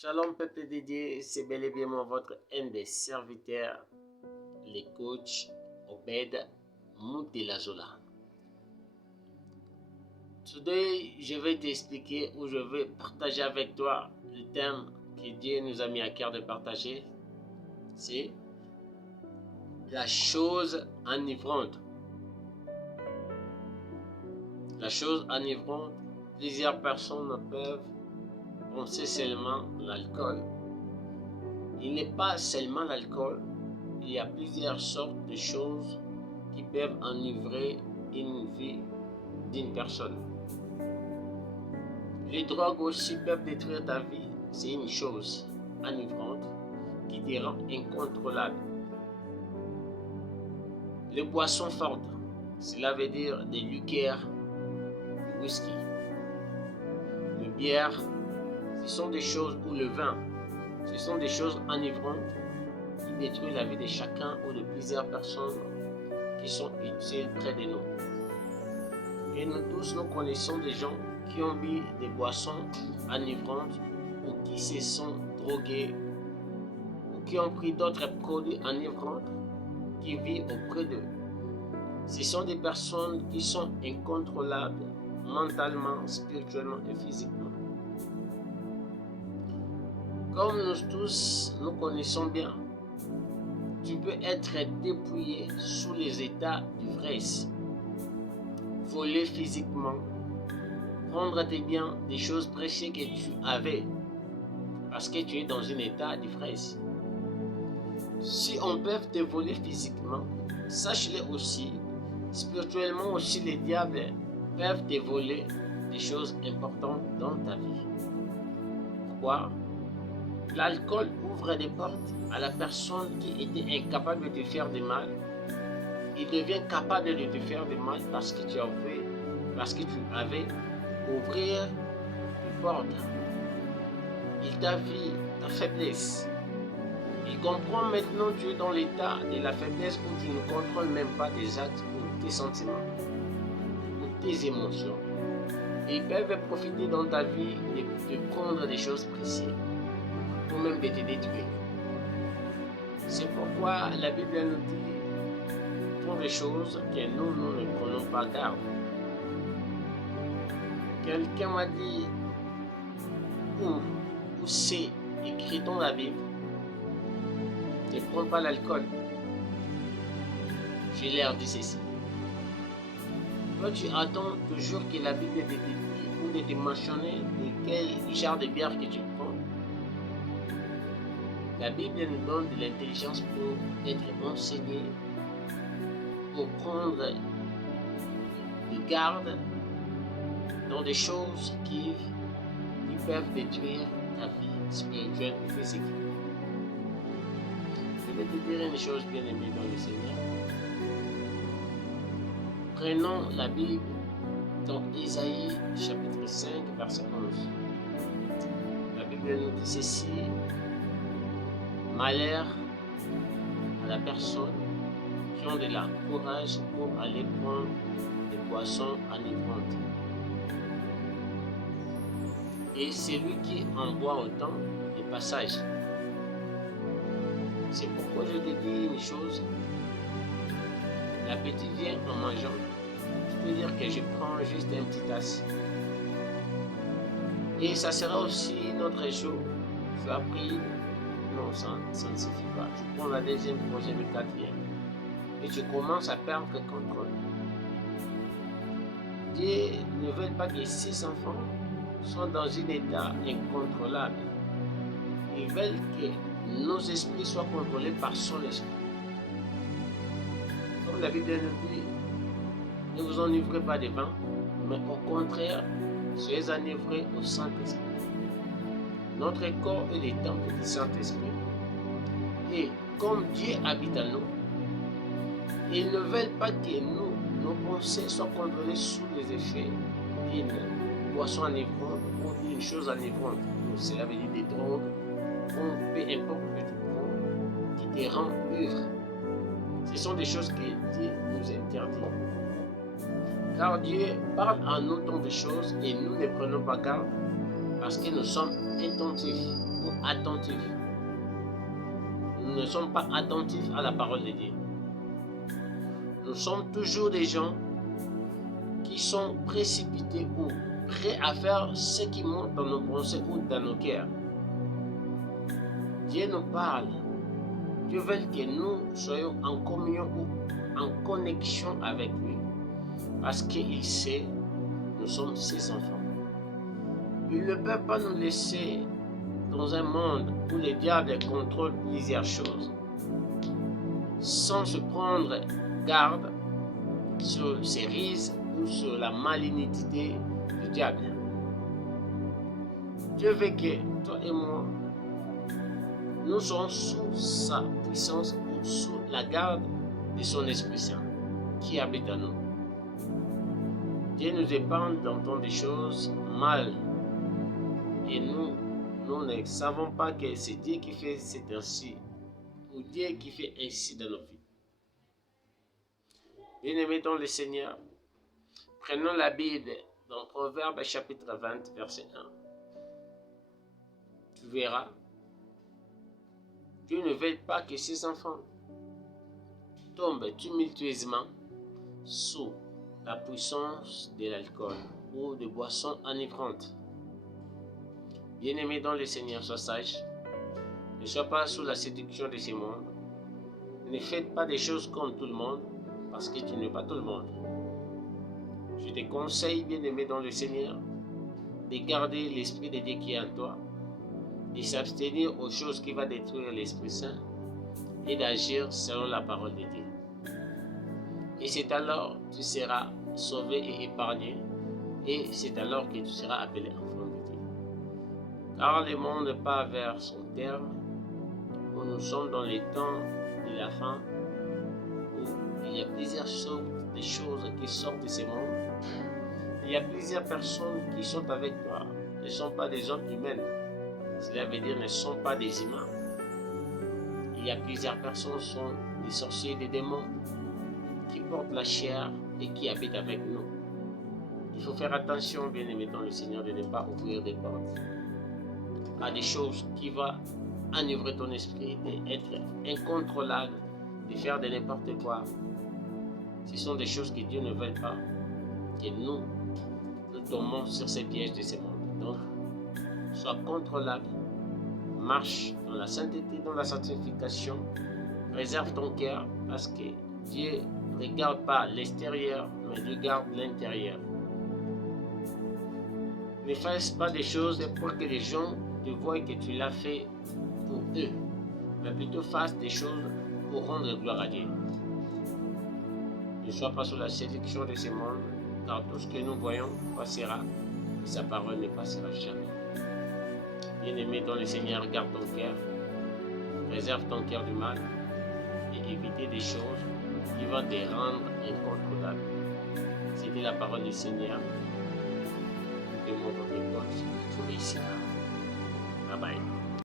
Shalom peuple de Dieu, c'est bel et bien moi votre un des serviteurs, le coach Obed Moutelazola. Today, je vais t'expliquer ou je vais partager avec toi le thème que Dieu nous a mis à cœur de partager. C'est la chose enivrante. La chose enivrante, plusieurs personnes peuvent penser seulement l'alcool. Il n'est pas seulement l'alcool, il y a plusieurs sortes de choses qui peuvent enivrer une vie d'une personne. Les drogues aussi peuvent détruire ta vie, c'est une chose enivrante qui te rend incontrôlable. Les boissons fortes, cela veut dire des liqueurs, du whisky, le bière, ce sont des choses, ou le vin, ce sont des choses enivrantes qui détruisent la vie de chacun ou de plusieurs personnes qui sont utiles près de nous. Et nous tous, nous connaissons des gens qui ont bu des boissons enivrantes ou qui se sont drogués ou qui ont pris d'autres produits enivrants qui vivent auprès d'eux. Ce sont des personnes qui sont incontrôlables mentalement, spirituellement et physiquement. Comme nous tous, nous connaissons bien, tu peux être dépouillé sous les états d'ivresse, volé physiquement, prendre tes biens, des choses précieuses que tu avais, parce que tu es dans un état d'ivresse. Si on peut te voler physiquement, sache-le aussi, spirituellement aussi les diables peuvent te voler des choses importantes dans ta vie. Pourquoi? L'alcool ouvre des portes à la personne qui était incapable de te faire du mal. Il devient capable de te faire du mal parce que tu avais ouvert une porte. Il t'a vu ta faiblesse. Il comprend maintenant que tu es dans l'état de la faiblesse où tu ne contrôles même pas tes actes ou tes sentiments ou tes émotions. Ils peuvent profiter dans ta vie de prendre des choses précieuses ou même de te détruire. C'est pourquoi la Bible nous dit pour des choses que nous ne prenons pas garde. Quelqu'un m'a dit où c'est écrit dans la Bible, ne prends pas l'alcool. Je leur dis ceci. Toi, tu attends toujours que la Bible te dise ou de te mentionner de quel genre de bière que tu prends. La Bible nous donne de l'intelligence pour être enseigné, pour prendre de garde dans des choses qui peuvent détruire ta vie spirituelle et physique. Je vais te dire une chose bien aimée dans le Seigneur. Prenons la Bible dans Isaïe chapitre 5 verset 11. La Bible nous dit ceci. Malheur à la personne qui ont de la courage pour aller prendre des boissons enivrantes. Et celui qui en boit autant de passage. C'est pourquoi je te dis une chose. L'appétit vient en mangeant. Je peux dire que je prends juste un petit tasse. Et ça sera aussi notre jour. Tu as pris. Non, ça ne suffit pas. Tu prends la deuxième, troisième et quatrième. Et tu commences à perdre le contrôle. Dieu ne veut pas que ses enfants soient dans un état incontrôlable. Ils veulent que nos esprits soient contrôlés par son esprit. Comme la Bible nous dit, ne vous enivrez pas de vin, mais au contraire, soyez enivrés au Saint-Esprit. Notre corps est le temple du Saint-Esprit. Et comme Dieu habite en nous, ils ne veulent pas que nos pensées soient contrôlées sous les effets d'une boisson enivrante ou d'une chose enivrante. Cela veut dire des drogues, ou peu importe que tu prends, qui te rend ivre. Ce sont des choses que Dieu nous interdit. Car Dieu parle à nous tant de choses et nous ne prenons pas garde. Parce que nous sommes attentifs ou attentifs. Nous ne sommes pas attentifs à la parole de Dieu. Nous sommes toujours des gens qui sont précipités ou prêts à faire ce qui monte dans nos pensées ou dans nos cœurs. Dieu nous parle. Dieu veut que nous soyons en communion ou en connexion avec lui. Parce qu'il sait, nous sommes ses enfants. Il ne peut pas nous laisser dans un monde où le diable contrôle plusieurs choses sans se prendre garde sur ses risques ou sur la malignité du diable. Dieu veut que toi et moi, nous sommes sous sa puissance ou sous la garde de son Esprit Saint qui habite en nous. Dieu nous épargne d'entendre des choses mal et nous ne savons pas que c'est Dieu qui fait c'est ainsi ou Dieu qui fait ainsi dans nos vies. Bien-aimés dans le Seigneur, prenons la Bible dans Proverbes chapitre 20 verset 1. Tu verras, Dieu ne veut pas que ses enfants tombent tumultueusement sous la puissance de l'alcool ou de boissons enivrantes. Bien-aimé dans le Seigneur, sois sage. Ne sois pas sous la séduction de ce monde. Ne faites pas des choses comme tout le monde, parce que tu n'es pas tout le monde. Je te conseille, bien-aimé dans le Seigneur, de garder l'Esprit de Dieu qui est en toi, de s'abstenir aux choses qui vont détruire l'Esprit Saint et d'agir selon la parole de Dieu. Et c'est alors que tu seras sauvé et épargné, et c'est alors que tu seras appelé enfant de Dieu. Car le monde part vers son terme, où nous sommes dans les temps de la fin, où il y a plusieurs sortes de choses qui sortent de ce monde. Il y a plusieurs personnes qui sont avec toi, ne sont pas des hommes humains. Cela veut dire ne sont pas des humains. Il y a plusieurs personnes qui sont des sorciers, des démons, qui portent la chair et qui habitent avec nous. Il faut faire attention, bien-aimé dans le Seigneur, de ne pas ouvrir des portes à des choses qui vont enivrer ton esprit, d'être incontrôlable, de faire de n'importe quoi. Ce sont des choses que Dieu ne veut pas, que nous tombons sur ces pièges de ce monde. Donc, sois contrôlable, marche dans la sainteté, dans la sanctification, réserve ton cœur, parce que Dieu ne regarde pas l'extérieur, mais il regarde l'intérieur. Ne fasse pas des choses pour que les gens te voient que tu l'as fait pour eux, mais plutôt fasse des choses pour rendre gloire à Dieu. Ne sois pas sous la séduction de ce monde, car tout ce que nous voyons passera, et sa parole ne passera jamais. Bien-aimé dans le Seigneur, garde ton cœur, réserve ton cœur du mal, et éviter des choses qui vont te rendre incontrôlable. C'était la parole du Seigneur. De mon côté, tu réussiras. Bye bye.